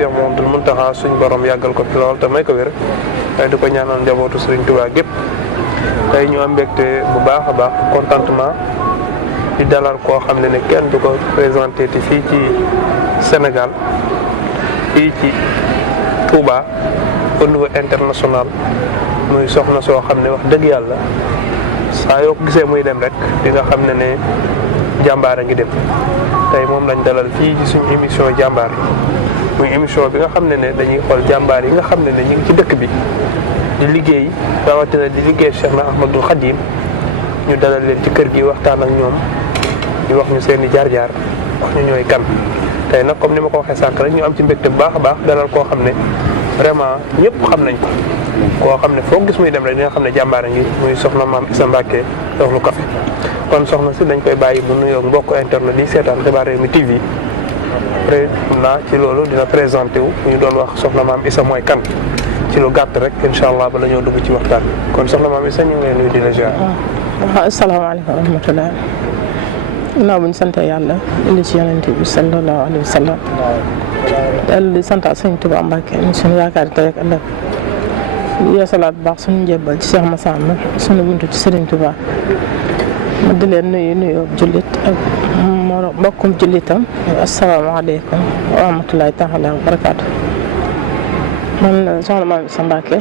Cheikh Mouhamadoul Mountakha suñ borom yàggal ko fi lool te may ko wér waaye di ko ñaanal njabootu Serigne Touba gépp tey ñu am mbégte bu baax a baax contentement di dalal koo xam ne kenn du ko présenté ti fii ci Sénégal fii ci Touba au niveau international muy soxna soo xam ne wax dëgg yàlla saa yoo ko gisee muy dem rek di nga xam ne jàmbaar a ngi dem tey moom lañ dalal fii ci suñu émission jàmbaar muy émission bi nga xam ne dañuy xool jàmbaar yi nga xam ne ñu ngi ci dëkk bi di liggéey rawatina di liggéey Cheikh na Ahmadoul Khadim ñu dalal leen ci kër gi waxtaan ak ñoom di wax ñu seen i jaar-jaar wax ñu ñooy kan tey nag comme ni ma ko waxee sànq rek ñu am ci mbégte bu baax a baax dalal koo xam ne vraiment ñëpp xam nañ ko koo xam ne foo gis muy dem rek di nga xam ne jàmbaar a ngi muy soxna Maam Issa Mbacké Euhlou Café kon soxna si dañ koy bàyyi bu nuyoo mbokk internet yi seetaan Xibaar Rewmi TV après naa ci loolu dina présenté wu ñu doon wax soxna Maam Issa mooy kan ci lu gàtt rek incha allah ba la ñoo dugg ci waxtaan bi kon soxna Maam Issa ñu ngi lay nuyu di la ziar. waaw asalaamaaleykum wa rahmatulah. ginnaaw bu ñu sant yàlla indi ci yonent bi sallallahu alayhi wa sallam. yàlla di sant Sëñ Tuubaa Mbàkke ñu suñu yaakaar tey ak ëllëg. yeesalaat bu baax suñu njëbbal ci Cheikh Massamba suñu buntu ci Sëriñ Tuubaa. ma di leen nuyu jullit ak mbokkum jullitam asalaamaaleykum wa rahmatulahi taala wa barakaatu. man la soxna Maam Issa Mbacké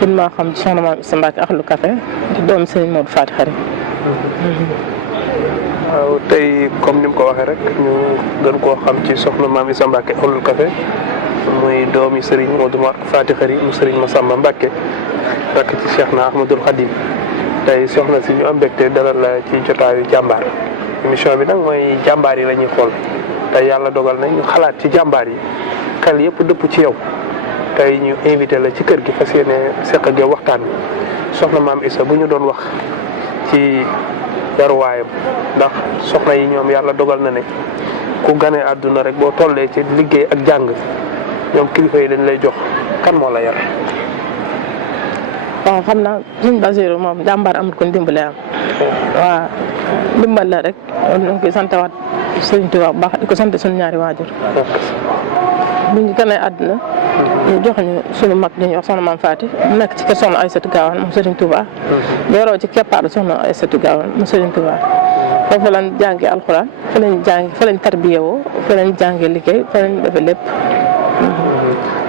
gën maa xam ci soxna Maam Issa Mbacké Euhlou Café di doomu Serigne Modou Faty Khary. waaw tey comme ni mu ko waxee rek ñu gën koo xam ci soxna Maam Issa Mbacké Euhlou Café muy doomi Serigne Modou Faty Khary mu Serigne Massamba Mbacké rek ci Cheikh na Ahmadoul Khadim tey soxna si ñu am mbégte dalal la ci jotaayu jàmbaar émission bi nag mooy jàmbaar yi la ñuy xool tey yàlla dogal na ñu xalaat ci jàmbaar yi xel yëpp dëpp ci yow tey ñu invité la ci kër gi fas yéene seq ak yow waxtaan bi soxna Maam Issa bu ñu doon wax ci yaruwaayam ndax soxna yi ñoom yàlla dogal na ne ku gane àdduna rek boo tollee ci liggéey ak jàng ñoom kilifa yi dañ lay jox kan moo la yar. waaw xam naa suñ Basiru moom jàmbaar amul ko dimbale am waaw dimbal la rek ñu ngi koy santawaat Sëriñ Tuubaa bu baax di ko sant suñu ñaari waajur bu ñu gënee àdduna ñu jox ñu suñu mag ñu wax soxna Maam Faty mu nekk ci kër soxna Aysatu Gaawaan mu Sëriñ Tuubaa yoroo ci keppaaru soxna Aysatu Gaawaan mu Sëriñ Tuubaa foofu lañ jàngi alxuraan fa lañ tarbiyewoo fa lañ jàngi liggéey fa lañ defee lépp.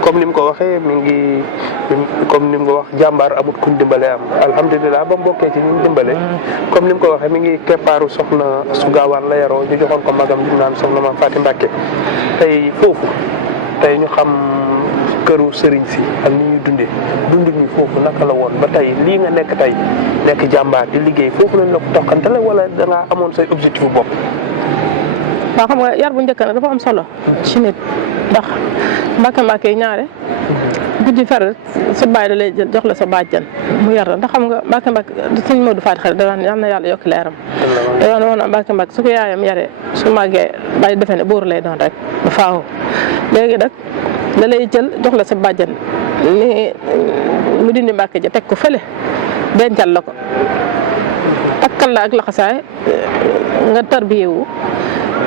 comme ni mu ko waxee mi ngi comme ni mu ko wax jàmbaar amut kuñ dimbale am alhamdulilah ba mu bokkee ci ñu dimbale comme ni mu ko waxee mi ngi keppaaru soxna su gaawaan la yaroo ñu joxoon ko magam di naan soxna Maam Faty Mbacké tey foofu tey ñu xam këru sëriñ si ak ni ñuy dundee dund ñi foofu naka la woon ba tey lii nga nekk tey nekk jàmbaar di liggéey foofu lañ la ko toqantale wala dangaa amoon say objectif bopp. waaw xam nga yar bu njëkk nag dafa am solo ci nit ndax Mbacké yi ñaare guddi fer sa baay da lay jël jox la sa bàjjan mu yar la ndax xam nga Mbacké Sëñ Modou Faty Khary da daan yal na yàlla yokk leeram da doon wax na Mbacké su ko yaayam yaree su màggee bàyyi defe ne buur lay doon rek ba faaw léegi nag da lay jël jox la sa bàjjan ni mu dindi Mbacké ja teg ko fële dencal la ko takkal la ak laxasaay nga tarbiyewu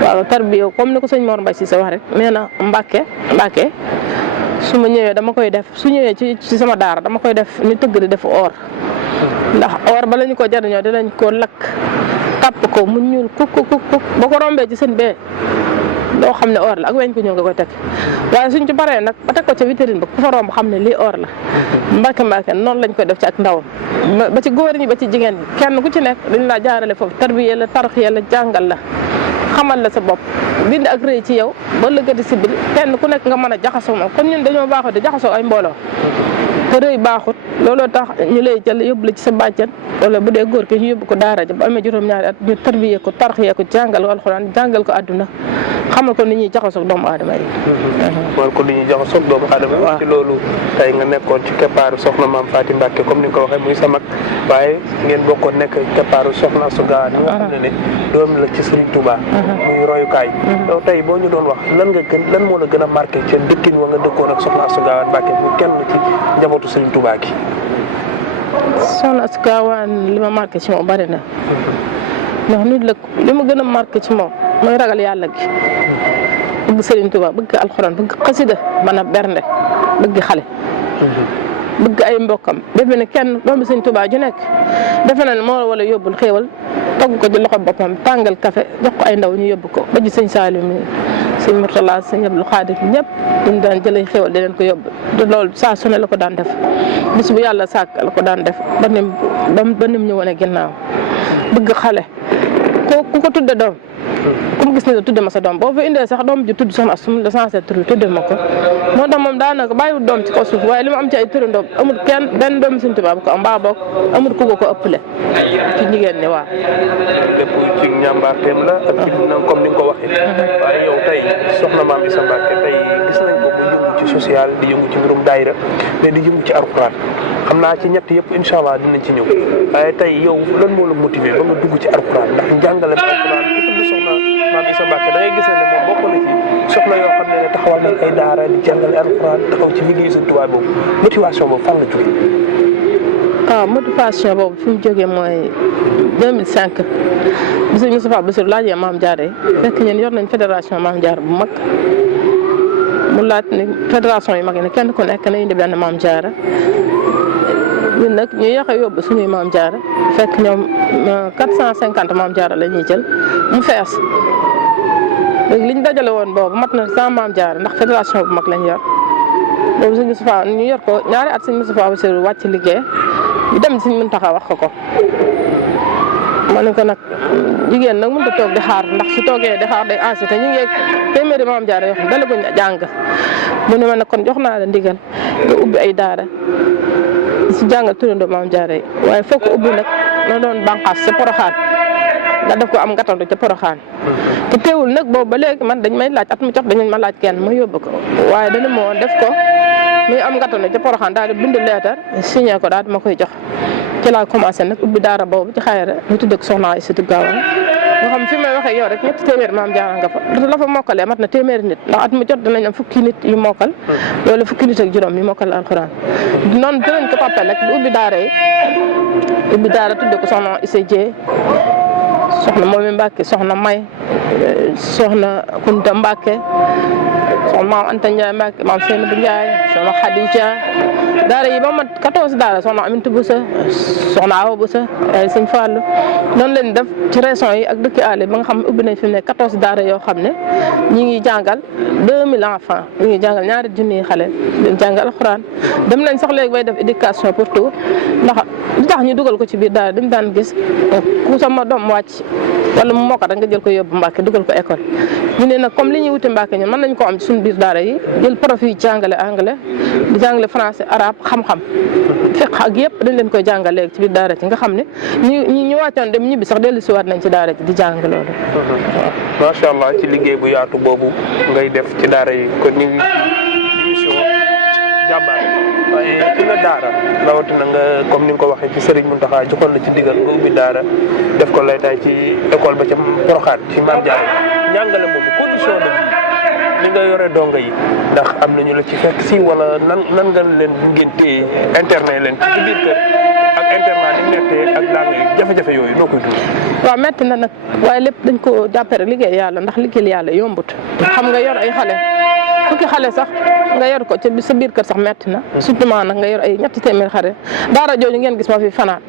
waaw tarbiya comme ni ko sëñ Mor Mbaye si sa wax rek nee na Mbacké su ma ñëwee dama koy def su ñëwee ci sama daara dama koy def ni tëgg di def or ndax or bala ñu ko jariñoo dinañ ko lakk tàpp ko mu ñuul kuk ba ko rombee ci seen bee doo xam ne or la ak weñ ko ñëw nga koy teg waaye suñ ci paree nag ba teg ko ca vitrine ba ku fa romb xam ne lii or la Mbacké noonu lañ koy def ci ak ndawam ba ci góor ñi ba ci jigéen ñi kenn ku ci nekk dañ laa jaarale foofu tarbiya la tarxiya la jàngal la xamal la sa bopp bind ak rëy ci yow ba lëggati si biir kenn ku nekk nga mën a jaxasoo moom kon ñun dañoo baaxoo di jaxasoo ay mbooloo te rëy baaxut looloo tax ñu lay jël yóbbu la ci sa bàjjan wala bu dee góor ki ñu yóbbu ko daara ja ba amee juróom-ñaari at ñu tarbiyee ko tarxiyee ko jàngal ko alxuraan jàngal ko àdduna xamal ko ni ñuy jaxasoo doomu aadama yi. xamal ko ni ñuy jaxasoo doomu aadama yi. ci loolu tey nga nekkoon ci keppaaru soxna Maam Faty Mbacké comme ni nga ko waxee muy sa mag waaye ngeen bokkoon nekk keppaaru soxna su gaawaan nga xam ne doom la ci Serigne Touba. muy royukaay. yow tey boo ñu doon wax lan moo la gën a marqué ca dëkkin wa nga dëkkoon ak soxna su gaawaan Mbacké muy kenn ci njabootu Serigne Touba gi. soxna su gaawaan li ma marqué ci moom bari na ndax nit la li ma gën a marqué ci moom mooy ragal yàlla gi bëgg Serigne Touba bëgg alxuraan bëgg xasida mën a bernde bëgg xale bëgg ay mbokkam defe ne kenn doomu Serigne Touba ju nekk defe na ne moo wala yóbbul xéewal togg ko ci loxo boppam tàngal café jox ko ay ndaw ñu yóbbu ko ba ji sëñ Saliou mi sëñ Mourtala sëñ Abdou Khadir ñëpp dañ daan jëlee xéewal di leen ko yóbbu te loolu saa su ne la ko daan def bis bu yàlla sàkk la ko daan def ba nim ñu wane ginnaaw bëgg xale ku ko tudde doom ku mu gis ne tudde ma sa doom boo fa indee sax doom ji tudd soxna Astou la sensé tur bi tudde ma ko moo tax moom daanaka bàyyiwul doom ci kaw suuf waaye li mu am ci ay turandoo amul kenn benn doomu Sëriñ Tuubaa bu ko am mbaa boog amul ku ko ëppale ci jigéen ñi waaw. lépp ci ñàmbaarteem la ak ci comme ni nga ko waxee. waaye yow tey soxna Mame Issa Mbacké tey gis nañ ko mu yëngu ci social di yëngu ci mbirum daayira mais di yëngu ci alxuraan xam naa ci ñett yëpp incha allah dinañ ci ñëw waaye tey yow lan moo la motivé ba nga dugg ci alxuraan ndax njàngale alxuraan ku tudd soxna Mame Issa Mbacké da ngay gis ne moom bokk na ci soxna yoo xam ne taxawal nañ ay daara di jàngale alxuraan taxaw ci liggéey Sëriñ Tuubaa boobu motivation boobu fan la jógee. waaw motivation boobu fi mu jógee mooy 2005 bi sëñ Moustapha Bassirou laajee Maam Jaara fekk ñeen yor nañ fédération Maam Jaara bu mag mu laaj ni fédération yu mag yi ne kenn ku nekk na indi benn Maam Jaara ñun nag ñu yéex a yóbbu suñuy Maam Jaara fekk ñoom 450 Maam Jaara la ñuy jël mu fees léegi liñ dajale woon boobu mat na 100 Maam Jaara ndax fédération bu mag lañ yor boobu sëñ Moustapha ñu yor ko ñaari at sëñ Moustapha Bassirou wàcc liggéey ñu dem sëñ Muntaxa wax ko ma ne ko nag jigéen nag mënut a toog di xaar ndax su toogee di xaar day ansi te ñu ngi téeméeri Maam Jaara yoo xam dala ko jàng mu ne ma ne kon jox naa la ndigal nga ubbi ay daara si jàngal turandoo Maam Jaara yi waaye foog ko ubbi nag na doon bànqaas ca Poroxaan nga def ko am ngatandu ca Poroxaan te teewul nag boobu ba léegi man dañ may laaj at mu jox dañu ma laaj kenn ma yóbbu ko waaye dana moo def ko muy am ngatandu ca Poroxaan daal di bind leetar signé ko daal di ma koy jox ci laa commencé nag ubbi daara boobu ci Xayra ñu tuddee ko Soxna Aïssatou Gawane nga xam fi may waxee yow rek ñetti téeméer Maam Jaara nga fa la fa mokkalee mat na téeméeri nit ndax at mu jot dinañ am fukki nit yu mokkal loolu fukki nit ak juróom yu mokkal alxuraan noonu dinañ ko toppee rek di ubbi daara yi ubbi daara tuddee ko Soxna Issa Dieye soxna Momi Mbacké soxna May soxna Kunta Mbacké soxna Maam Anta Ndiaye Mbacké Maam Seynabou Ndiaye soxna Khadija daara yi ba mat 14 daara soxna Aminata Boussa soxna Awa Boussa ay Sëñ Fallu noonu leen def ci régions yi ak dëkk àll ba nga xam ne ubbi nañ fi mu ne 14 daara yoo xam ne ñi ngi jàngal 2000 enfants ñi ngi jàngal ñaari junniy xale di jàngal alxuraan dem nañ sax léegi bay def éducation pour tout ndax li tax ñu dugal ko ci biir daara dañ daan gis ku sama doom wàcc wala mu mokk rek nga jël ko yóbbu Mbàkke dugal ko école ñu ne nag comme li ñuy wuti Mbàkke ñun mën nañ ko am ci suñu biir daara yi jël prof yi jàngale anglais di jàngale français arabe xam-xam fiq ak yëpp dañ leen koy jàngal léegi ci biir daara ci nga xam ne ñu wàccoon dem ñibbi sax dellu si waat nañ ci daara ci di jàng loolu. macha allah ci liggéey bu yaatu boobu ngay def ci daara yi kon ñu ngi ci émission jàmbaar waaye ci nga daara rawatina nga comme ni nga ko waxee ci Serigne Mountakha joxoon na ci digal nga ubbi daara def ko lay tay ci école ba ca Porokhane ci Maam Jaara njàngale moomu condition de vie ni nga yore donga yi ndax am nañu la ci fekk si wala nan nga leen ngeen téye internet leen ci biir kër ak internat ni nekkee ak daanga yi jafe-jafe yooyu noo koy dund. waaw metti na nag waaye lépp dañ ko jàppee rek liggéey yàlla ndax liggéey yàlla yombut xam nga yor ay xale fukki xale sax nga yor ko ci sa biir kër sax metti na surtout nag nga yor ay ñetti téeméer xale daara jooju ngeen gis ma fi fanaan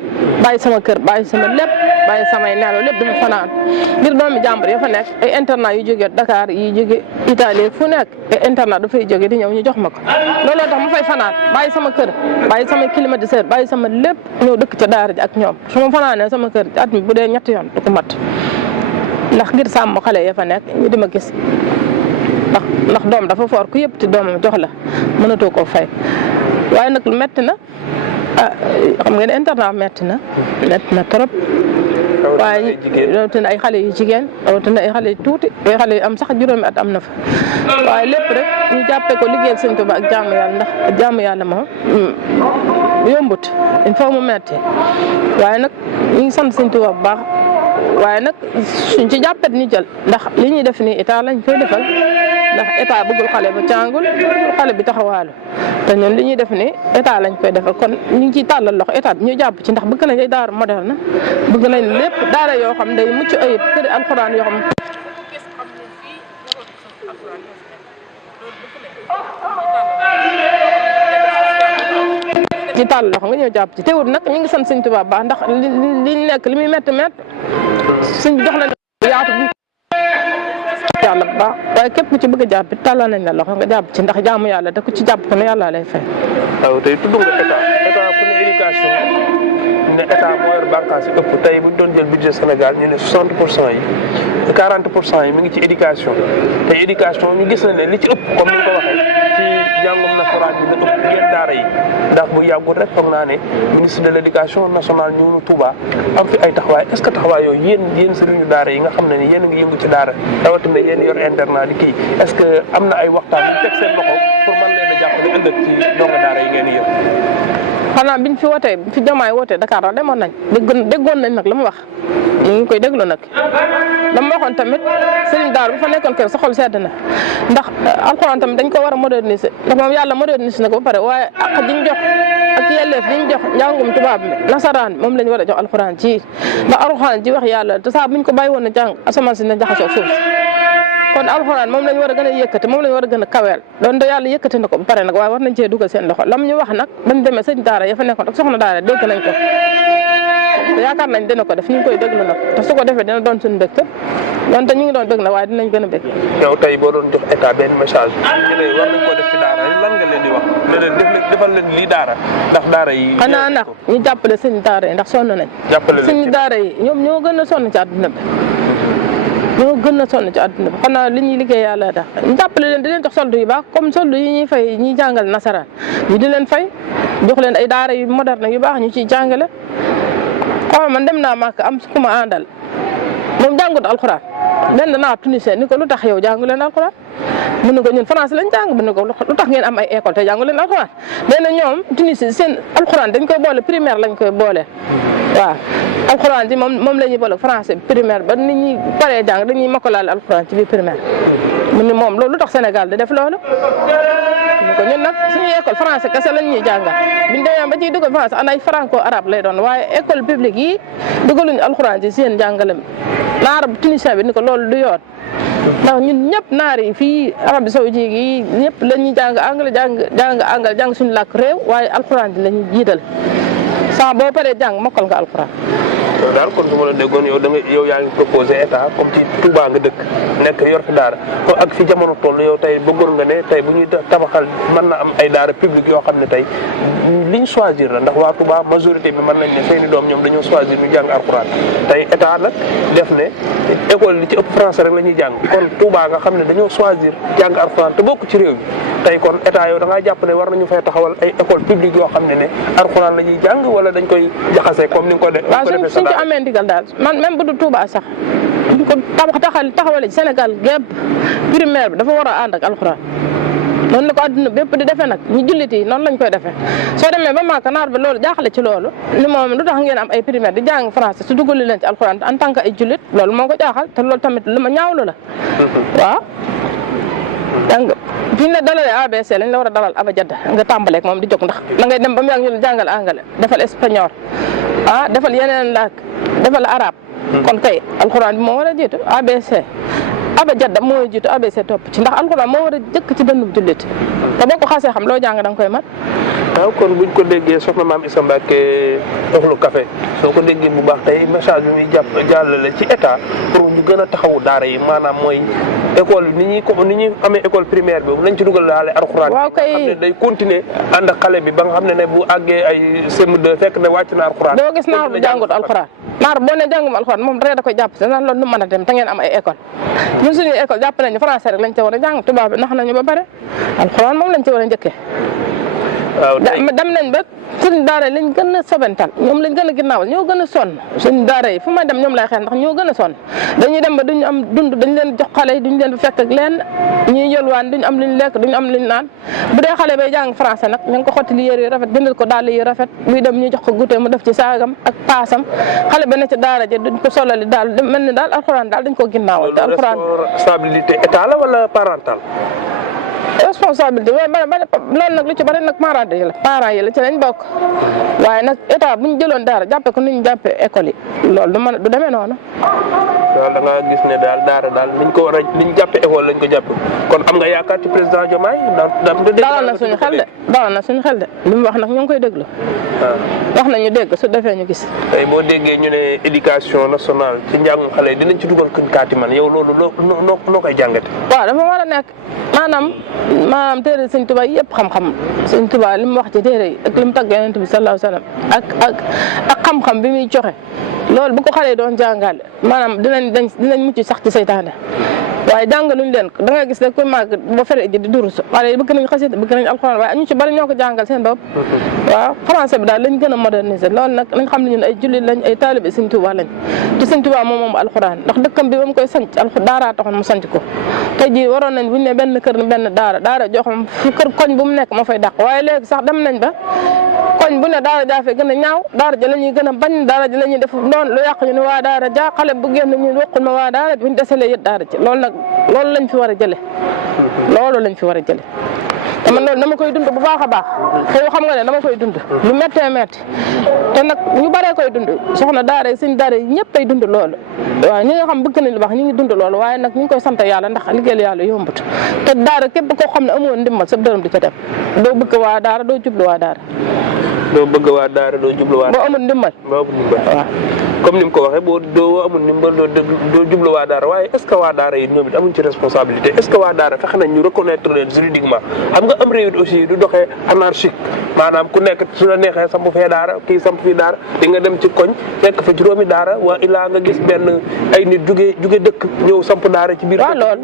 bàyyi sama kër bàyyi sama lépp bàyyi samay nelaw lépp dafa fanaan ngir doomi jàmbur ya fa nekk ay internat yu jógee Dakar yi jóge Italie fu nekk ay internat dafay jóge di ñëw ñu jox ma ko looloo tax ma fay fanaan bàyyi sama kër bàyyi sama climatiseur bàyyi sama lépp ñëw dëkk ca daara ji ak ñoom su ma fanaanee sama kër at mi bu dee ñetti yoon du ko mat ndax ngir sàmm xale ya fa nekk ñu di ma gis ndax doom dafa foor ku yëpp ti doomam jox la mënatoo koo fay waaye nag lu metti na xam ngeen internat metti na trop waaye rawatina ay xale yu jigéen rawatina ay xale yu tuuti ay xale yu am sax juróomi at am na fa waaye lépp rek ñu jàppee ko liggéeyal Sëñ Tuubaa ak jaamu yàlla ndax jaamu yàlla moom yombut il faut mu metti waaye nag ñu ngi sant Sëñ Tuubaa bu baax waaye nag suñ ci jàppet ñu jël ndax li ñuy def nii état lañ koy defal ndax état bëggul xale ba càngul bëggul xale bi taxawaalu te ñun li ñuy def nii état lañ koy defal kon ñu ngi ciy tàllal loxo état bi ñu jàpp ci ndax bëgg nañ ay daara moderne bëgg nañ lépp daara yoo xam day mucc ayib kër alxuraan yoo xam ci tàll loxo nga ñëw jàpp ci teewul nag ñu ngi sant sëñ Tuubaa baax ndax li nekk li muy métti sëñ bi jox nañ yaatu bi yàlla bu baax waaye képp ku ci bëgg a jàpp it tàllal nañ la loxo nga jàpp ci ndax jaamu yàlla te ku ci jàpp ko ne yàlla lay fay. waaw tey tudd nga état ku ne éducation ne état moo yor bànqaas yi ëpp tey bu ñu doon jël budget Sénégal ñu ne 60% yi 40% yi mi ngi ci éducation te éducation ñu gis na ne li ci ëpp comme ni nga ko waxee ci jàngum nasaraan bi la ëpp yéen daara yi ndax bu yàggul rek foog naa ne ministre de l' éducation nationale ñëw na Touba am fi ay taxawaay est ce que taxawaay yooyu yéen sëriñu daara yi nga xam ne ni yéen a ngi yëngu ci daara rawatina yéen yor internat di kii est ce que am na ay waxtaan yu teg seen loxo pour mën leen a jàppale ëllëg ci ndongo daara yi ngeen yëpp. xanaa biñ fi wootee fi Diomaye wootee Dakar daal demoon nañ déggoon nañ nag la mu wax ñu ngi koy déglu nag dama waxoon tamit sëriñ daara bu fa nekkoon kër sa xol sedd na ndax alxuraan tamit dañ ko war a moderniser ndax moom yàlla moderniser na ko ba pare waaye ak diñ jox ak yelleef diñ jox njàngum tubaab bi nasaraan bi moom lañ war a jox alxuraan ci ndax alxuraan ji wax yàlla te saa buñ ko bàyyi woon na jàng asamaan si na jaxasoo suuf kon alxuraan moom lañ war a gën a yëkkati moom lañ war a gën a kaweel doon da yàlla yëkkati na ko ba pare nag waaye war nañ cee dugal seen loxo lam ñu wax nag bañ demee sëñ daara ya fa nekkoon ak soxna daara dégg nañ ko te yaakaar nañ dina ko def ñu ngi koy déglu nag te su ko defee dina doon suñu mbégte donte ñu ngi doon bég na waaye dinañ gën a bég. yow tey boo doon jox état benn message ñu ne war nañ koo def ci daara yi lan nga leen di wax ne leen defal leen lii daara ndax daara yi. xanaa nag ñu jàppale sëñ daara yi ndax sonn nañ. jàppale leen sëñ daara yi ñoom ñoo gën a sonn ci àdduna bi. ñoo gën a sonn ci àdduna bi xanaa li ñuy liggéey yàlla tax ñu jàppale leen di leen jox solde yu baax comme solde yi ñuy fay ñuy jàngal nasaraan ñu di leen fay jox leen ay daara yu moderne yu baax ñu ciy jàngale. xaw man dem naa Màkka am ku ma àndal moom jàngut alxuraan benn naa tunisien ni ko lu tax yow jàngu leen alxuraan mu ne ko ñun français lañ jàng mu ne ko lu tax ngeen am ay école te jàngu leen alxuraan nee na ñoom tunisien seen alxuraan dañ koy boole primaire lañ koy boole. waaw alxuraan ji moom la ñuy boole français primaire ba nit ñi paree jàng dañuy mokkalaale alxuraan ci biir primaire mu ne moom loolu lu tax Sénégal di def loolu. ñu ko ñun nag suñu école français kese lañ ñuy jàngal biñ demee ba ciy dugal français an ay franco arabe lay doon waaye école publique yi dugaluñu alxuraan ci seen jàngalem naar tunisien bi ni ko loolu du yoon ndax ñun ñëpp naar yi fii Arabie Saoudite yi ñëpp la ñuy jàng anglais jàng suñu làkk réew waaye alxuraan ji la ñuy jiital saa boo paree jàng mokkal nga alxuraan. yow daal kon su ma la déggoon yow yaa ngi proposé état comme ci Touba nga dëkk nekk yor fi daara ak fi jamono toll yow tey bëggoon nga ne tey bu ñuy tabaxal mën na am ay daara publique yoo xam ne tey liñ choisir la ndax waa Touba majorité bi mën nañ ne seeni doom ñoom dañoo choisir ñu jàng alxuraan tey état nag def ne école li ci ëpp français rek la ñuy jàng kon Touba nga xam ne dañoo choisir jàng alxuraan te bokk ci réew mi tey kon état yow da ngaa jàpp ne war nañu fay taxawal ay école publique yoo xam ne alxuraan la ñuy jàng wala dañ koy jaxase comme ni nga ko defee suñ ci amee ndigal daal man même bu du Touba sax ñu ko taxawale ci Sénégal gépp primaire bi dafa war a ànd ak alxuraan noonu la ko àdduna bépp di defee nag ñu jullit yi noonu lañ koy defee soo demee ba Màkka naar ba loolu jaaxle ci loolu li moom lu tax ngeen am ay primaire di jàng français su dugali leen ci alxuraan en tant que ay jullit loolu moo ko jaaxal te loolu tamit lu ma ñaawlu la waaw jàng fi ñu la dalalee ABC lañ la war a dalal abajada nga tàmbaleeg moom di jóg ndax da ngay dem ba mu yàgg ñu jàngal anglais defal espagnol defal yeneen làkk defal arabe kon kay alxuraan bi moo war a jiitu ABC abajada moo jiitu ABC topp ci ndax alxuraan moo war a jëkk ci dënnub jullit te boo ko xasee xam loo jàng da nga koy mat. waaw kon buñ ko déggee soxna maam Issa Mbacké Euhlou Café soo ko déggee bu baax tey message bi muy jàllale ci état pour ñu gën a taxawu daara yi maanaam mooy école ni ñuy amee école primaire bi nañ ci dugal daale alxuraan. waaw kay xam ne day continuer ànd ak xale bi ba nga xam ne bu àggee ay CM2 fekk ne wàcc na alxuraan. doo gis naar bu jàngut alxuraan naar boo ne jàngum alxuraan moom rek da koy jàpp si naan loolu nu mën a dem te ngeen am ay école ñun suñu école jàpp nañu français rek lañ ca war a jàng tubaab bi nax nañu ba pare alxuraan moom lañ ci war a njëkkee. waaw dem nañ ba suñu daara lañ gën a sobental ñoom lañ gën a ginnaawal ñoo gën a sonn suñu daara yi fu ma dem ñoom lay xel ndax ñoo gën a sonn dañuy dem ba duñu am dund dañ leen jox xale yi duñu leen fekk ak leen ñuy yëlwaan duñu am luñ lekk duñu am luñ naan bu dee xale bay jàng français nag ñu ngi ko xotti li yére yu rafet bindal ko dàll yu rafet muy dem ñu jox ko goûter mu def ci saagam ak paasam xale ba ne ci daara ja duñ ko solali daal mel ni daal alxuraan daal dañ ko ginnaawal te alxuraan responsabilité état la wala parental responsabilité loolu nag lu ci bari nag parents yi la ci lañ bokk waaye nag état bu ñu jëloon daara jàppe ko ni ñu jàppee école yi loolu du demee noonu daal da nga gis ne daal daara daal niñ ko war a niñ jàppe école lañ ko jàppe kon am nga yaakaar ci président Diomaye dalal na suñu xel de li mu wax nag ñu ngi koy déglu wax nañu dégg su defee ñu gis tey boo déggee ñu ne éducation nationale ci njàngum xale yi dinañ ci dugal kën kaati man yow loolu noo koy jàngate waaw dafa war a nekk maanaam téere Sëñ Tuubaa yëpp xam-xam Sëñ Tuubaa li mu wax ci téere yi ak li mu tagg Yonent bi sallallahu alayhi wa sallam ak xam-xam bi muy joxe loolu bu ko xale yi doon jàngale maanaam dinañ mucc sax ci seytaane waaye jàngaluñ leen ko da nga gis rek koy màgg ba fere ji di durus xale yi bëgg nañ xasida bëgg nañ alxuraan waaye ñu ci bari ñoo ko jàngal seen bopp waaw français bi daal lañ gën a moderniser loolu nag nañ xam ne ñun ay jullit lañ ay taalibe Sëñ Tuubaa lañ te Sëñ Tuubaa moom alxuraan ndax dëkkam bi ba mu koy sanc daaraa taxoon mu sanc ko tey jii waroon nañ buñ ne benn kër benn daara joo xam fu kër koñ bu mu nekk ma fay dàq waaye léegi sax dem nañ ba koñ bu ne daara jaafee gën a ñaaw daara ja la ñuy gën a bañ daara ja la ñuy def noonu lu yàq ñu ne waa daara ja xale bu génn ñu wokkul ma waa daara buñ desalee yët daara ci loolu lañ fi war a jële te man loolu dama koy dund bu baax a baax xëy xam nga ne dama koy dund lu méttee métti te nag ñu baree koy dund soxna daara yi suñ daara yi ñëpp ay dund loolu waaw ñi nga xam bëgg nañ lu baax ñu ngi dund loolu waaye nag ñu ngi koy sant yàlla ndax liggéeyal yàlla yombut te daara képp koo xam ne amoon ndimbal sa dërëm di ca dem doo bëgg waa daara doo jublu waa daara boo amul ndimbal waaw comme ni mu ko waxee doo amul ndimbal doo jublu waa daara waaye est ce que waa daara yi ñoom it amuñ ci responsabilité est ce que waa daara fexe nañ ñu reconnaître leen juridiquement xam nga am réew it aussi du doxee anarchique maanaam ku nekk su la neexee samp fee daara kii samp fii daara di nga dem ci koñ fekk fa juróomi daara waa ilaa nga gis benn ay nit juge dëkk ñëw samp daara ci biir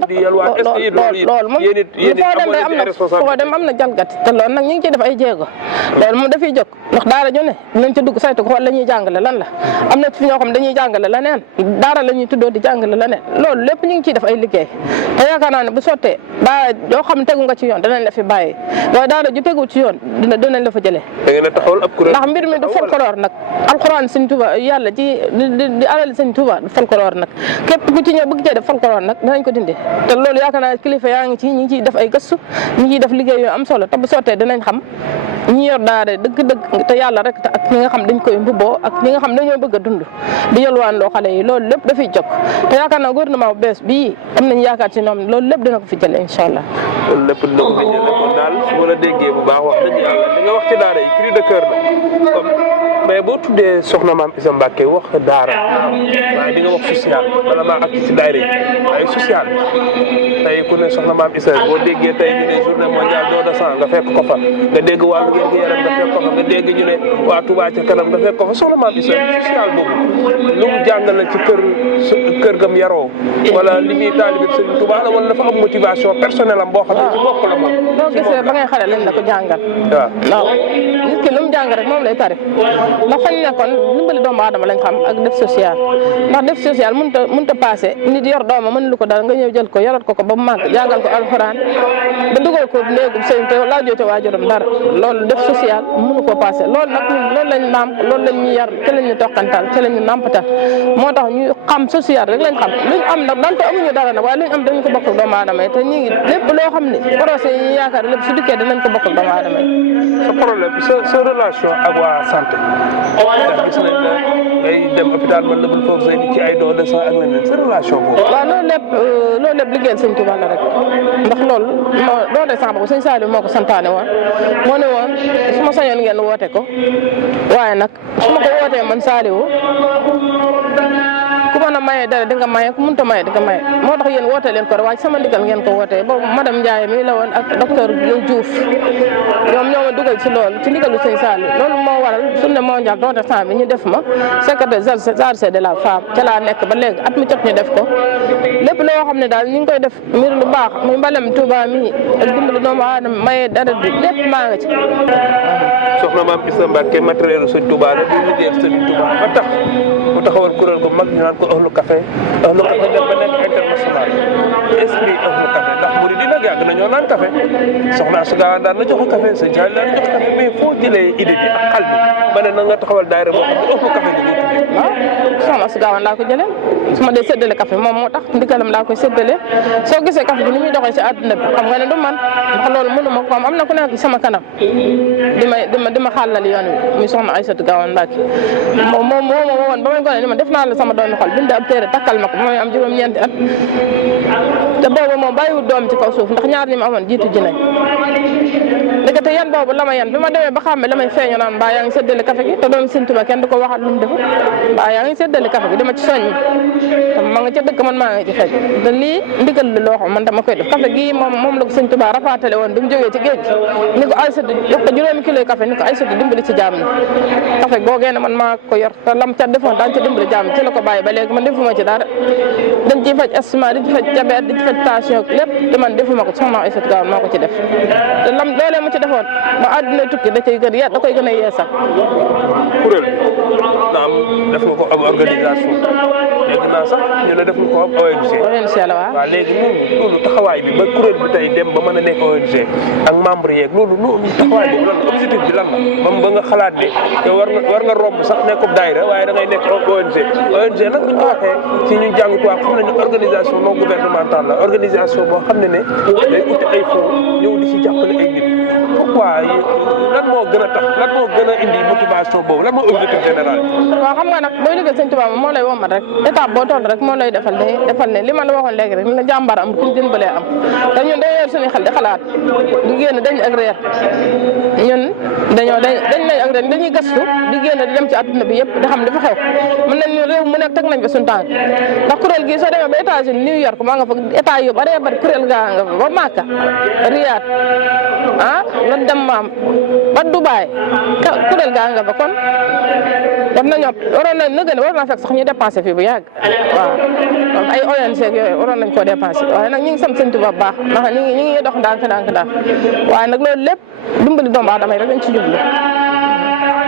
di yalwaan est ce que loolu moom foo dem am na jalgati te loolu nag ñu ngi ciy def ay jéego loolu moom dafiy jóg ndax daara ju ne dinañ ci dugg saytu ko xool la ñuy jàngale lan la am na fi ñoo xam dañuy jàngale leneen daara la ñuy tuddoo di jàngale leneen loolu lépp ñu ngi ciy def ay liggéey te yaakaar naa ne bu sottee daara yoo xam tegu nga ci yoon danañ la fi bàyyi waaye daara ju tegu ci yoon dinañ la fa jëlee ndax mbir mi du folklore nag alxuraan Sëñ Tuubaa yàlla ci di alal Sëñ Tuubaa du folklore nag képp ku ci ñëw bëgg cee def folklore nag danañ ko dindi te loolu yaakaar naa kilifa yaa ngi ci ñi ngi ciy def ay gëstu ñi ngi ciy def liggéey yu am solo te bu sottee dinañ xam ñi yor daara dëgg-dëgg te yàlla rek te ak ñi nga xam dañ koy mbubboo ak ñi nga xam dañoo bëgg a dund di yalwaan loo xale yi loolu lépp dafay jóg te yaakaar naa gouvernement bu bees bii am nañ yaakaar ci ñoom loolu lépp dina ko fi jële incha allah. loolu lépp dina ko fi jële kon daal su ma la déggee bu baax wax dëgg yàlla li nga wax ci daara yi cri de cœur la comme mais boo tuddee soxna maam Issa Mbacké wax daara waaye di nga wax social bala maa ak ci daara yi waaye social tey ku ne soxna maam Issa boo déggee tey ñu ne journée mondiale don de sang nga fekk ko fa nga dégg wàllu wér-gu-yaram nga fekk ko fa nga dégg ñu ne waa Touba ca kanam nga fekk ko fa soxna maam Issa social boobu lu mu jàngale ci kër gam yaroo wala li muy taalibe Sëriñ Touba la wala dafa am motivation personnelle am boo xam ne ci bopp la moom. boo gisee ba ngay xale lañ la ko jàngal. waaw nit ki lu mu jàng rek moom lay tari ndax fañ nekkoon dimbali doomu aadama lañ xam ak def social ndax def social mënut a passé nit yor dooma mën lu ko dal nga ñëw jël ko yorat ko ba mu màgg jàngal ko alxuraan ba dugal ko néegum sëñ te laajoo ca waajuram dara loolu def social mënu ko passé loolu nag ñun loolu lañ nàmp loolu lañ ñu yar ca lañ ñu toqantal ca lañ ñu nàmpatal moo tax ñu xam social rek lañ xam luñ am nag donte amuñu dara nag waaye luñ am dañ ko bokk ak doomu aadama yi te ñu ngi lépp loo xam ne projet yi yaakaar lépp su dikkee dinañ ko bokk ak doomu aadama yi. sa problème sa relation ak waa santé ndax gis nañ la ngay dem hôpital man la bul foofu say ci ay don de sang ak leneen sa relation boobu. waaw loolu lépp liggéeyal Sëñ Tuubaa la rek ndax loolu don de sang boobu Sëñ Saliou moo ko santaane woon moo ne woon su ma sañoon ngeen woote ko waaye nag su ma ko wootee man Saliou ku mën a maye dara di nga maye ku mënut a maye di nga maye moo tax yéen woote leen ko rek waaye sama ndigal ngeen ko wootee boobu madame Ndiaye mi la woon ak docteur Diouf ñoom ñoo ma dugal ci loolu ci ndigalu Sëñ Saliou loolu moo waral journée mondiale don de sang bi ñu def ma secrétaire chargé de la femme ca laa nekk ba léegi at mu jot ñu def ko lépp loo xam ne daal ñu ngi koy def mbir lu baax muy mbalem Touba mi ak dimbali doomu aadama maye dara bi lépp maa nga ci. soxna maam Issa Mbacké matériel Sëñ Touba la di liggéeyal Sëñ Touba ba tax mu taxawal kuréel gu mag ñu naan ko Ahlu Café dem ba nekk international esprit Ahlu Café ndax murid yi nag yàgg nañoo naan café soxna Asuga daan na joxe café Sëñ Jaay daan na joxe café mais foo jëlee idée bi ak xal bi ba ne na nga taxawal daayira boo xam ne Ahlu Café di ko tuddee waaw soxna si gaawan laa ko jëlee su ma dee séddale café moom moo tax ndigalam laa koy séddale soo gisee café bi ni muy doxee ci àdduna bi xam nga ne du man ndax loolu mënu ma ko am na ku nekk sama kanam di ma xàllal yoon wi muy soxna Aïssatou Gawane Mbacke moom moo ma woon ba may gone ni ma def naa la sama doomi xol bind ab téere takkal ma ko ba may am juróom-ñeenti at te boobu moom bàyyiwul doom ci kaw suuf ndax ñaar ñi ma amoon jiitu ji nañ léegi yan boobu la ma yan bi ma demee ba xàmme la may feeñu naan mbaa yaa ngi séddale café gi te doomi Sëñ Tuubaa kenn du ko waxal lu mu defut mbaa yaa ngi séddale café gi dama ci soññi te ma nga ca dëkk man maa nga ci xëj te lii ndigal li loo xam man dama koy def café gi moom la ko Sëñ Tuubaa rafaatale woon bi mu jógee ci géej gi ni ko Aïssatou jox ko juróomi kilo café ni ko Aïssatou dimbali ci jaam ñi café googee ne man maa ko yor te lam ca defoon daan ca dimbali jaam ñi ci la ko bàyyi ba léegi man defuma ci dara dañ ciy faj asthme di ci faj diabète di ci faj tension lépp te man defuma ko soxna Aïssatou Gawane maa ko ci def te lam loolee mu ci defoon ba àdduna tukki da koy gën a yeesal. kuréel naam def nga ko am organisation léegi naa sax ñu ne def nga ko am ONG. ONG la waaw léegi loolu taxawaay bi ba kuréel bi tey dem ba mën a nekk ONG ak membre yeeg loolu taxawaay bi lan la objectif bi lan la ba nga xalaat ne yow war nga romb sax nekkub daayira waaye da ngay nekk ONG nag bu ñu waxee ci ñu jàng quoi xam nañu organisation non gouvernementale la organisation boo xam ne day uti ay fonds ñëw di ci jàppale ay nit pourquoi lan moo gën a tax lan moo gën a indi motivation boobu lan moo objectif général bi. waaw xam nga nag booy liggéey Sëñ Tuubaa moo lay womat rek étape boo toll rek moo lay defal ne li ma la waxoon léegi rek la jàmbaar am ku ñu dimbalee am te ñun dañoo yor suñu xel di xalaat di génn dañ ak reer ñun dañ ak reer dañuy gëstu di génn di dem ci adduna bi yëpp di xam dafa xew mën nañ ñu réew mu nekk teg nañ fa suñu tànk ndax kuréel gii soo demee ba États-Unis New York maa nga fa état yu bëree bëri kuréel gaa nga fa ba Màkka Riyad lan dem maam ba Dubaay kuréel gaa nga fa kon war nañoo waroon nañ na gën a war naa fekk sax ñu dépensé fii bu yàgg waaw donc ay ONG yooyu waroon nañ koo dépensé waaye nag ñu ngi sant Sëñ Tuubaa bu baax ndax ñu ngi dox ndànk waaye nag loolu lépp dimbali doomu aadama yi rek dañ ci jublu.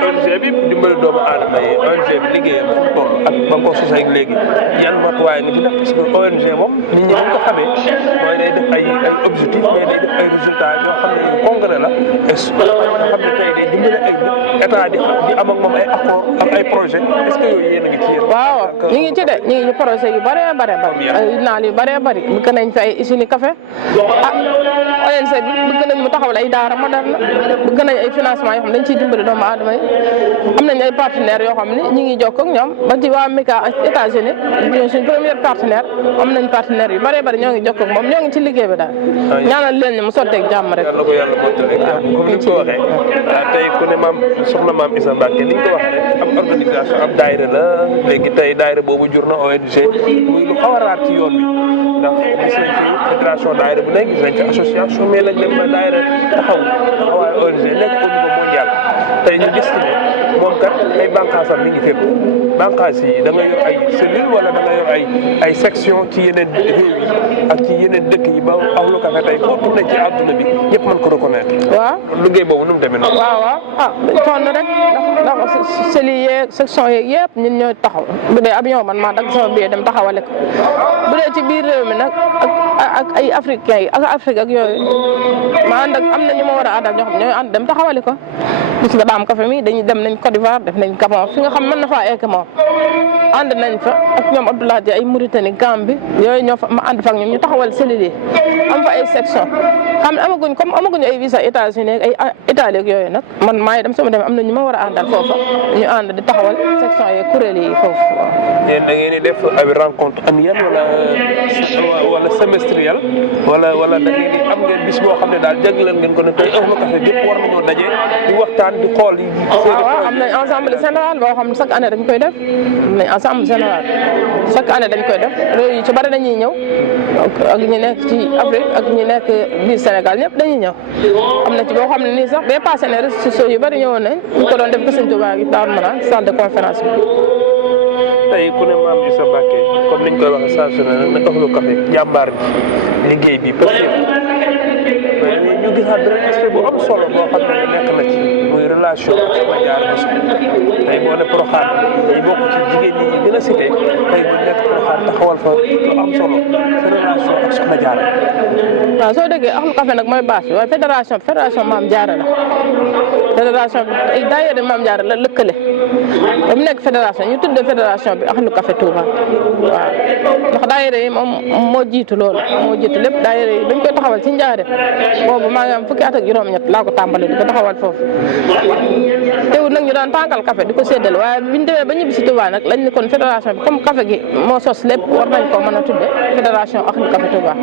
ONG bi dimbali doomu aadama yi ONG bi liggéeyam fu mu toll ak ba ko sos ak léegi yan matuwaay nga ci def parce que ONG moom nit ñi dañ ko xamee mooy day def ay objectif mais day def ay résultats yoo xam ne concret la et nga xam ne tey day dimbali ay nit état di am ak moom ay accord ak ay projet est-ce que yooyu yéen a ngi ci yéen. waaw ñu ngi ci de ñu ngi ci projet yu bëree bëri ay naal yu bëree bëri bëgg nañ fi ay usine café ONG bi bëgg nañ mu taxawal ay daara moderne bëgg nañ ay financement yoo xam dañ ciy dimbali doomu aadama yi am nañ ay partenaires yoo xam ne ñu ngi jokkoo ak ñoom ba ci waa Mika ak États-Unis ñooy suñ premier partenaire am nañ partenaires yu bëree bëri ñoo ngi jokkoo ak moom ñoo ngi ci liggéey bi daal ñaanal leen ñu mu sotteeg jàmm rek. yàlla ko yàlla mottali comme ni nga ko waxee tey ku ne soxna maam Issa Mbacke ni nga ko waxee rek am organisation am daayira la léegi tey daayira boobu jur na ONG muy lu xaw a raar ci yoon bi ndax gis nañ fi fédération daayira bu nekk gis nañ fi association mais nag dem ba daayira taxawaayu ONG nekk au niveau mondial tey ñu gis ne moom kat ay bànqaasam mi ngi fépp bànqaas yi da nga yor ay cellule wala da nga yor ay section ci yeneen réew yi ak ci yeneen dëkk yi ba Ahlu Café tey foo tourné ci àdduna bi ñëpp mën ko reconnaître. waaw liggéey boobu nu mu demee noonu. waaw sonn rek ndax cellules yeeg section yeeg yëpp ñun ñooy taxaw bu dee avion man maa dagg sama billet dem taxawale ko bu dee ci biir réew mi nag ak ay africains yi ak Afrique ak yooyu ma ànd ak am na ñu ma war a ànd ak ñoo xam ñooy ànd dem taxawale ko gis nga daam café mi dañuy dem nañ Côte d'Ivoire def nañ Gabon fi nga xam mën na faa egg moom ànd nañ fa ak ñoom Abdoulaye Dia ay Mauritanie Gambie yooyu ñoo fa ma ànd fa ak ñoom ñu taxawal cellules yi am fa ay section xam ne amaguñu ay visa États-Unis ay Italie ak yooyu nag man maa ngi dem sama demee am na ñu ma war a àndal foofa ñu ànd di taxawal section yi kuréel yi foofu. yéen da ngeen di def ay rencontre annuelle wala semestrielle wala da ngeen di am ngeen bis boo xam ne daal jagleel ngeen ko ne tey Ahlu Café bépp war nañoo daje di waxtaan di xool yi. waaw am nañ ensemble général boo xam ne chaque année dañ koy def am nañ ensemble général chaque année dañ koy def réew yi ci bari dañuy ñëw ak ñi nekk ci Afrique ak ñi nekk biir Sénégal ñëpp dañuy ñëw am na ci boo xam ne nii sax bee passé ne réseaux sociaux yu bari ñëwoon nañ ñu ko doon def ko Sëñ Tuubaa gi Daaru Manaan salle de conférence bi. tey ku ne maam Issa Mbacke comme niñ koy waxee saa su ne nag Ahlu Café jàmbaar bi liggéey bi parce que ñu gisaat beneen aspect bu am solo boo xam ne nekk na ci muy relation ak Soxna Jaara Buso tey boo ne Porokhane day bokk ci jigéen ñi gën a cité tey bu nekk Porokhane taxawal fa lu am solo sa relation ak Soxna Jaara. waaw soo déggee Ahlu Café nag mooy base bi waaye fédération Maam Jaara la fédération bi daayira Maam Jaara la lëkkale ba mu nekk fédération ñu tuddee fédération bi Ahlu Café Touba waaw ndax daayira yi moom moo jiitu loolu moo jiitu lépp daayira yi dañ koy taxawal ci Njaaréem boobu maa ngi am fukki at ak juróom-ñett laa ko tàmbali di ko taxawal foofu teewul nag ñu daan tànkal café di ko séddale waaye biñu demee ba ñibbi si Touba nag lañ ne kon fédération bi comme café gi moo sos lépp war nañ ko mën a tudde fédération Ahlu Café Touba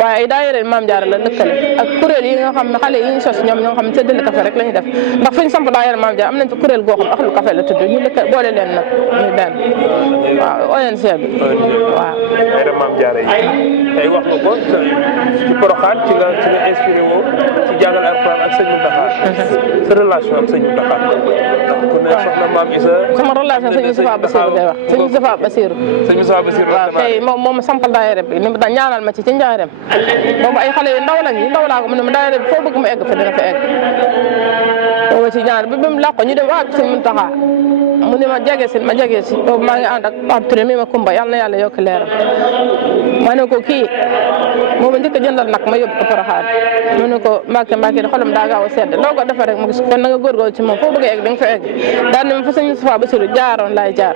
waaye ay daayira Maam Jaara la lëkkale ak kuréel yi nga xam ne xale yi ñu sos ñoom ñoo xam ne séddale café rek la ñuy def ndax fi ñu samp daayira Maam Jaara am nañ fa kuréel goo xam Ahlu Café la tudd ñu lëkkale boole leen nag muy benn waaw ONG bi waaw daayira Maam Jaara yi tey wax nga ko ci Porokhane ci nga inspiré woo ci jàngal Alxuraan ak sëñ Mountakha sa relation ak sëñ Mountakha ku ne soxna Maam Isa sama relation sëñ Moustapha Bassirou ngay wax sëñ Moustapha Bassirou waaw tey moom sampal daayira bi ni mu daan ñaanal ma ci Njaaréem boobu ay xale yu ndaw lañ yi ndaw laa ko mu ne ma daayira bi foo bëgg mu egg fa dina fa egg boobu ci ñaar bi mu làqo ñu dem waat sëñ Mountakha mu ne ma jege si boobu maa ngi ànd ak Pape Touré mi ma Kumba yàlla na yàlla yokk leeram ma ne ko kii moo ma njëkk a jëndal nag ma yóbbu ko Porokhane mu ne ko Mbàkke de xolam daa gaaw a sedd loo ko defee rek mu gis kon na nga góorgóorlu ci moom foo bëgg a egg da nga fa egg daal ne ma fa sëñ Moustapha Bassirou jaaroon laay jaar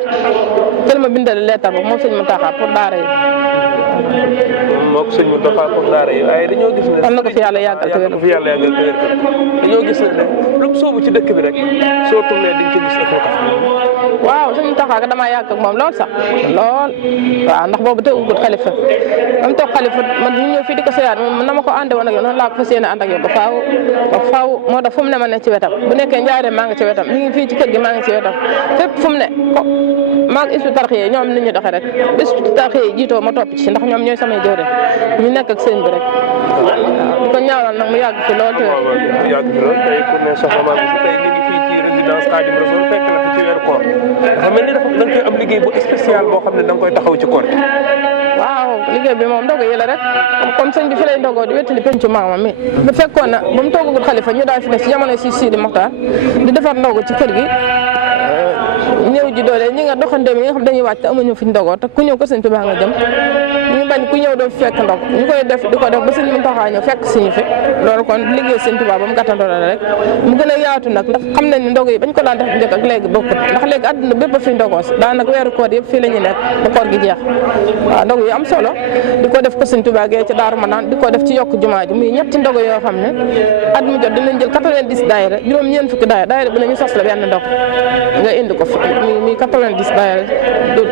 jël ma bindal leetar ba moom sëñ Mountakha pour daara yi moom sëñ Mountakha pour daara yi waaye dañoo gis ne am na ko fi yàlla yàggal te wér dañoo gis ne lu soobu ci dëkk bi rek soo tourné di nga ci gis Ahlu Café waaw sëñ Mountakha ka damaa yàgg ak moom lool sax lool waaw ndax boobu teewul xalifa am toog xalifa man ñu ñëw fii di ko siyaar moom na ma ko ànde woon ak yow noonu laa ko fas yéene ànd ak yow ba faaw moo tax fu mu ne ma ne ci wetam bu nekkee Njaaréem maa ngi ci wetam ñu ngi fii ci kër gi maa ngi ci wetam fépp fu mu ne ko maa ngi Hizbut Tarqiyyah ñoom ni ñu doxee rek Hizbut Tarqiyyah jiitoo ma topp ci ndax ñoom ñooy samay jëwriñ ñu nekk ak sëñ bi rek waaw di ko ñaanal nag mu yàgg fi lool te yàgg fi lool tey ku ne soxna Maam Isa tey ñu ngi fii ci résidence Khadim Rassoul fekk la fi ci weeru koor dafa mel ni da nga koy am liggéey bu spécial boo xam ne da nga koy taxaw ci koor waaw liggéey bi moom ndogu yi la rek comme sëñ bi fi lay ndogoo di wéttali pencu maamam mi bu fekkoon na ba mu toogagul xalifa ñu daal fi ne si jamono si Sidi Mokhtar di defar ndogu ci kër gi ñëw ji doole ñi nga doxandeem yi nga xam dañuy wàcc te amuñu fi ñu ndogoo te ku ñëw ko sëñ Tuubaa nga jëm ñu bañ ku ñëw doo fekk ndog ñu koy def di ko def ba sëñ Mountakha ñëw fekk siñu fi loolu kon liggéey sëñ Tuubaa ba mu gàttandoo la rek mu gën a yaatu nag ndax xam nañ ne ndog yi bañ ko daan def njëkk ak léegi bokkut ndax léegi àdduna bépp a fi ndogoos daanaka weeru koor yëpp fii la ñu nekk ba koor gi jeex waaw ndog yi am solo di ko def ko sëñ Tuubaa gee ci Daaru Manaan di ko def ci yokk jumaa ji muy ñetti ndogo yoo xam ne at mu jot dinañ jël 90 daayira juróom-ñeent fukki daayira bi nañu sos la benn ndog nga indi ko fi muy 90 daayira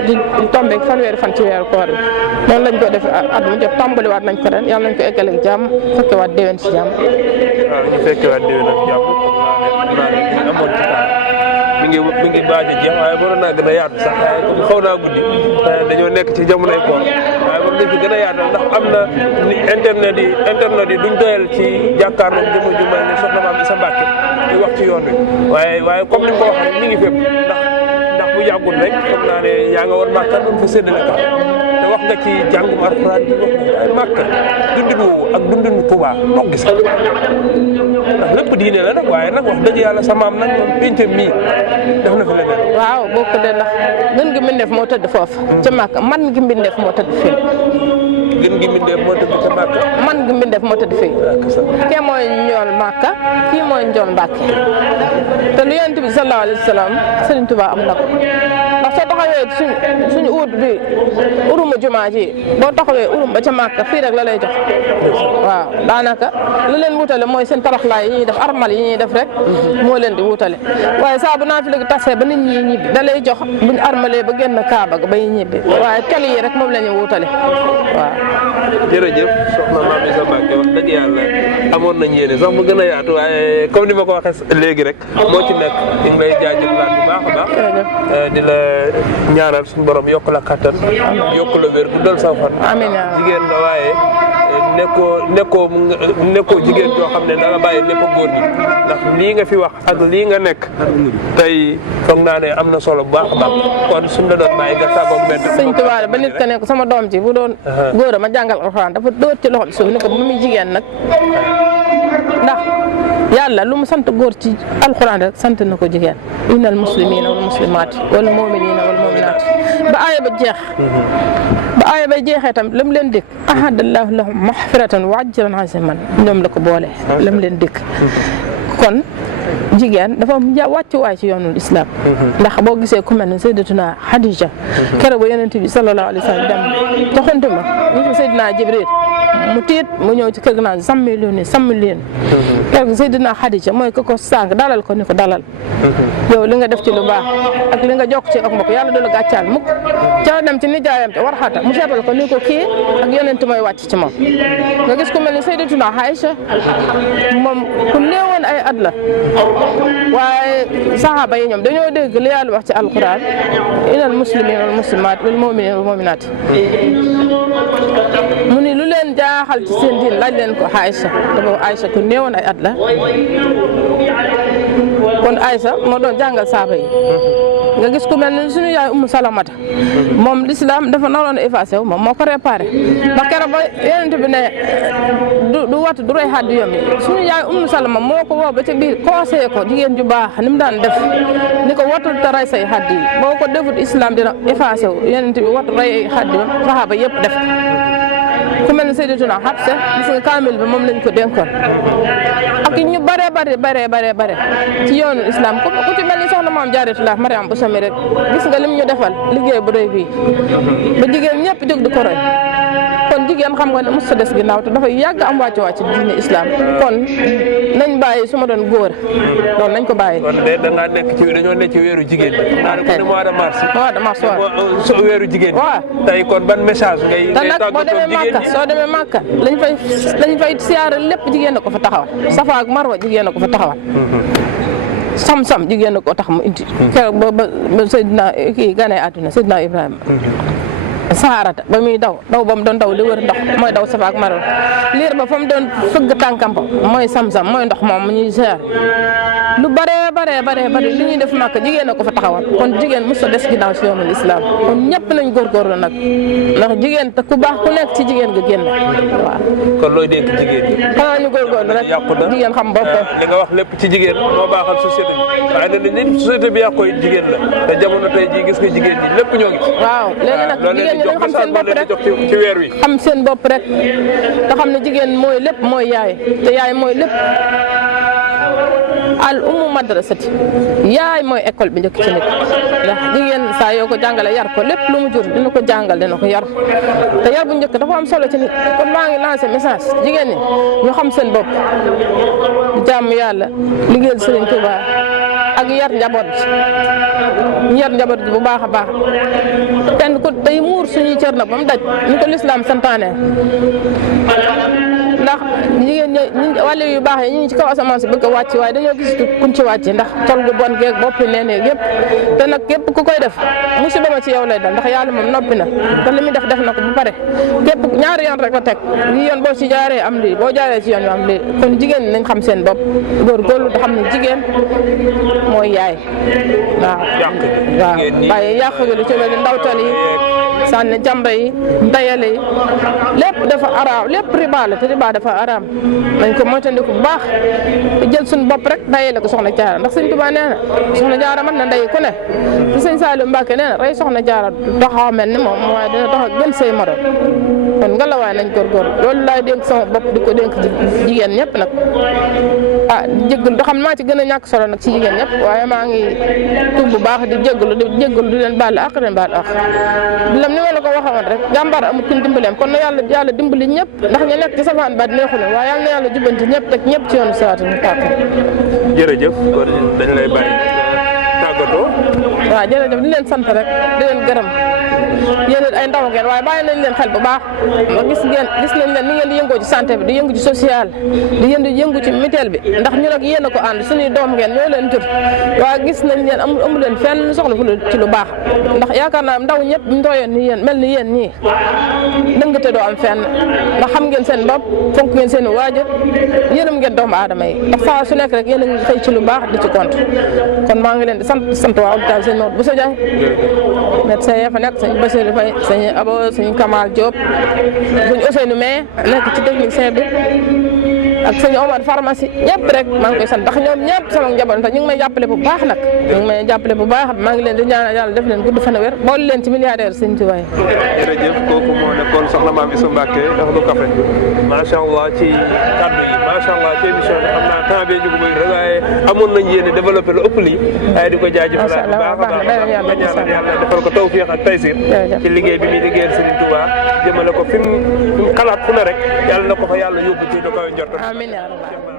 di tombeeg fanweeri fan ci weeru koor bi noonu lañ ko def at mu jot tàmbaliwaat nañ ko ren yàlla nañ ko eggale ak jàmm fekkewaat déwén si jàmm waaw ñu fekkewaat déwén ak jàmm naa amoon ci temps mi ngi baaj a jeex waaye waroon naa gën a yaatu sax waaye comme xaw naa guddi dañoo nekk ci jamonoy koor waaye war nañ fi gën a yaatal ndax am na ni internet yi duñ doyal ci jàkkaarloog jëmm ju mel ni soxna Maam Isa Mbàkke di wax ci yoon wi waaye comme ni nga ko waxee mi ngi fépp ndax bu yàggul rek xam naa ne yaa nga war Màkka doon fa séddale tax te wax nga ci jàngum Alxuraan bi wax waaye Màkka dundin woowu ak dundin Tuuba ndox gi sax ndax lépp diine la nag waaye nag wax dëgg yàlla sa maam nag moom péncam mii def na fi leneen waaw boo ko dee ndax gën gi mbindeef moo tëdd foofu ca Màkka man gi mbindeef moo tëdd fii gën gi mbindeef moo tëdd ca Màkka man gi mbindeef moo tëdd fii kee mooy njool Màkka kii mooy njool Mbàkke te lu Yonent bi sallallahu alayhi wa sallam Sëriñ Tuubaa am na ko ndax soo taxawee suñu uut bi uruma jumaa ji boo taxawee urum ba ca Màkka fii rek la lay jox waaw daanaka lu leen wutale mooy seen taraxlaay yi ñuy def armal yi ñuy def rek moo leen di wutale waaye saa bu naafila gi tasee ba nit ñi ñibbi da lay jox buñ armalee ba génn Kaaba ga bay ñibbi waaye kel yi rek moom la ñu wutale waaw. jërëjëf soxna Maam Isa Mbàkke wax dëgg yàlla amoon nañ yéene sax mu gën a yaatu waaye comme ni ma ko waxee léegi rek moo ci nekk ñu ngi lay jaajëfalaat bu baax a baax di la ñaanal suñu borom yokk la kattan yokk la wér bu dal sa fan jigéen nga waaye nekkoo jigéen joo xam ne da nga bàyyi lépp góor ñi ndax lii nga fi wax ak lii nga nekk tey foog naa ne am na solo bu baax a baax kon suñ la doon bàyyi nga tàggoog benn sëñ Tuubaa ba nit ka ne ko sama doom ji bu doon góor a ma jàngal alxuraan dafa dóor ci loxo suuf ne ko bu muy jigéen nag ndax yàlla lu mu sant góor ci alxuraan rek sant na ko jigéen innal muslimiina wal muslimaati wal mu'miniina wal mu'minaati ba aaya ba jeex ba ba aaya bay jeexee tam lam leen dikk ahadallahu lahum mahfiratan wa ajran aziman ñoom la ko boole lam leen dikk kon jigéen dafa am wàccuwaay ci yoonul islam ndax boo gisee ku mel ne sayyidatuna Xadija keroog ba yonent bi sallallahu alayhi wa sallam dem doxantu ma ñu ko sayyidina Jibril mu tiit mu ñëw ci kër gi naan sàmmi leen keroog sayyidina Xadija mooy ko sànq dalal ko ni ko dalal yow li nga def ci lu baax ak li nga jokk ci ak mbokk yàlla du la gàccaal mukk ca dem ci nijaayam te war xata mu seetal ko ni ko kii ak yonent mooy wàcc ci moom nga gis ku mel ne sayyidatuna Aïcha moom ku néewoon ay at la waaye saxaaba yi ñoom dañoo dégg li yàlla wax ci alquran inal muslimin wal muslimat wal mu'minin wal mu'minat mu ni lu leen jaaxal ci seen diin laaj leen ko Aïcha dafa Aïcha ku néewoon ay at la kon Aïcha moo doon jàngal saaba yi nga gis ku mel ne suñu yaay Ummu Salamata moom l'islam dafa naroon a effacé wu moom moo ko réparé ndax keroog ba yonent bi ne du wat du roy xaddi yom yi suñu yaay Ummu Salama moo ko woo ba ca biir conseillé ko jigéen ju baax ni mu daan def ni ko watul te rey say xaddi yi boo ko defut islam dina effacé wu yonent bi wat rey xaddi yom saxaaba yëpp def ku mel ne Sayyidatuna Hafsa gis nga kaamil bi moom lañ ko dénkoon ak ñu bare ci yoonu islam ku ci mel ni soxna maam Jaaratullah Mariam bu sami rek gis nga lim ñu defal liggéey bu doy bii ba jigéen ñëpp jóg di ko roy kon jigéen xam nga ne mos sa des ginnaaw te dafa yàgg am wàcc diine islam kon nañ bàyyi su ma doon góor loolu nañ ko bàyyi. kon de dangaa dañoo nekk ci weeru jigéen ñi. kay mois de mars. waaw so weeru jigéen ñi. waaw tey kon ban message ngay. tàggatoo jigéen ñi soo demee Màkka lañ fay siyaare lépp jigéen na ko fa taxawal. Safa ak Marwa jigéen na ko fa taxawal. Sam jigéen na ko tax mu indi. keroog ba Seydina kii gane àdduna Seydina Ibrahima. Saarata ba muy daw ba mu doon daw li wër ndox mooy daw Safa ak Marwa liir ba fa mu doon fëgg tànkam ba mooy Sam-Sam mooy ndox moom mu ñuy ziar lu bare li ñuy def Màkka jigéen a ko fa taxawal kon jigéen mos a des ginnaaw si yoonul islam kon ñëpp nañ góorgóorlu nag ndax jigéen te ku baax ku nekk ci jigéen nga génn waaw. kon looy dénk jigéen ñi. xanaa ñu góorgóorlu rek jigéen xam boppam. li nga wax lépp ci jigéen moo baaxal société bi waaye nag ni société bi yàqoo it jigéen la te jamono tey jii gis nga jigéen ñi lépp ñoo ngi ci. waaw léegi nag jigéen ñi nañ xam seen bopp rek ci weer wi. xam seen bopp rek te xam ne jigéen mooy lépp mooy yaay te yaay mooy lépp. al ummu madrasati yaay mooy école bi njëkk ci nit ndax jigéen saa yoo ko jàngale yar ko lépp lu mu jur dina ko jàngal dina ko yar te yar bu njëkk dafa am solo ci nit kon maa ngi lancé message jigéen ñi ñu xam seen bopp di jàmm yàlla liggéeyal Serigne Touba ak yar njaboot gi yar njaboot gi bu baax a baax kenn ku day muur suñuy cër nag ba mu daj ni ko lislaam santaane ndax jigéen ñi wàllu yu baax yi ñu ngi ci kaw asamaan si bëgg a wàcc waaye dañoo gis kuñ ci wàcc ndax tol gu bon geeg boppi neenee yëpp te nag képp ku koy def musiba ma ci yow lay dal ndax yàlla moom noppi na te li muy def na ko ba pare képp ñaari yoon rek la teg yi yoon boo ci jaaree am lii boo jaaree ci yoon yu am lii kon jigéen ñi nañ xam seen bopp góorgóorlu te xam ne jigéen mooy yaay waaw waaye yàq gi lu ci mel ni ndawtal yi sànni jamra yi ndayale yi lépp dafa araam lépp riba la te riba dafa araam dañ ko moytandiku bu baax jël suñu bopp rek dayale ko soxna jaara ndax sëñ Tuubaa nee na soxna jaara mën na ndey ku ne te sëñ Saliou Mbacke nee na rey soxna jaara taxaw mel ni moom waaye dina tax gën say morom kon nga la waaye nañ góorgóor loolu laay dénk sama bopp di ko dénk jigéen ñëpp nag jéggul da xam maa ci gën a ñàkk solo nag ci jigéen ñëpp waaye maa ngi tuub bu baax di jéggulu di leen baal ak leen baal ak ni ma la ko waxoon rek jàmbaar amul kuñ dimbaleem kon na yàlla dimbali ñëpp ndax ñu nekk ci safaan ba neexu leen waaye yàlla na yàlla jubbanti ñëpp teg ñëpp ci yoonu sawaata ñu tàkk. jërëjëf kon dañ lay bàyyi tàggatoo. waaw jërëjëf di leen sant rek di leen gërëm yéen ay ndaw ngeen waaye bàyyi nañ leen xel bu baax gis nañ leen ni ngeen di yëngoo ci santé bi di yëngu ci social di yëngu ci mutuelle bi ndax ñu nag yéen a ko ànd suñuy doom ngeen ñoo leen jur waaye gis nañ leen amu leen fenn soxla fu ci lu baax ndax yaakaar naa ndaw ñëpp ñu tooyoon ni yéen mel ni yéen ñii dëngate doo am fenn ndax xam ngeen seen bopp fonk ngeen seen waajur yéenam ngeen doomu aadama yi ndax saa su nekk rek yéen a ngi xëy ci lu baax di ci compte kon maa ngi leen di sant waa hôpital sëñ Maodo Bousso Dieng médecin ya fa nekk sëñ Bassirou Faye sëñ Abo sëñ Kamal Diop sëñ Ousseynou May nekk ci technicien bi ak sëñ Omar pharmacie ñëpp rek maa ngi koy sant ndax ñoom ñëpp sama njaboot ñu ngi may jàppale bu baax nag ñu ngi may jàppale bu baax maa ngi leen di ñaanal yàlla def leen gudd fan a wér boole leen ci milliardaire sëñ Tuubaa yi. jërëjëf kooku moo nekkoon soxna Maam Issa Mbacke Ahlu Café macha allah ci kàddu yi macha allah ci émission bi xam naa temps bee jóg rek waaye amoon nañ yéene développé lu ëpp lii waaye di ko jaajëfalaat bu baax a baax yàlla defal ko tawfiix ak taysir ci liggéey bi muy liggéeyal Serigne Touba jëmale ko fi mu xalaat fu ne rek yàlla na ko fa yàlla yóbbu ci da koy njort. amiin yaa rabbal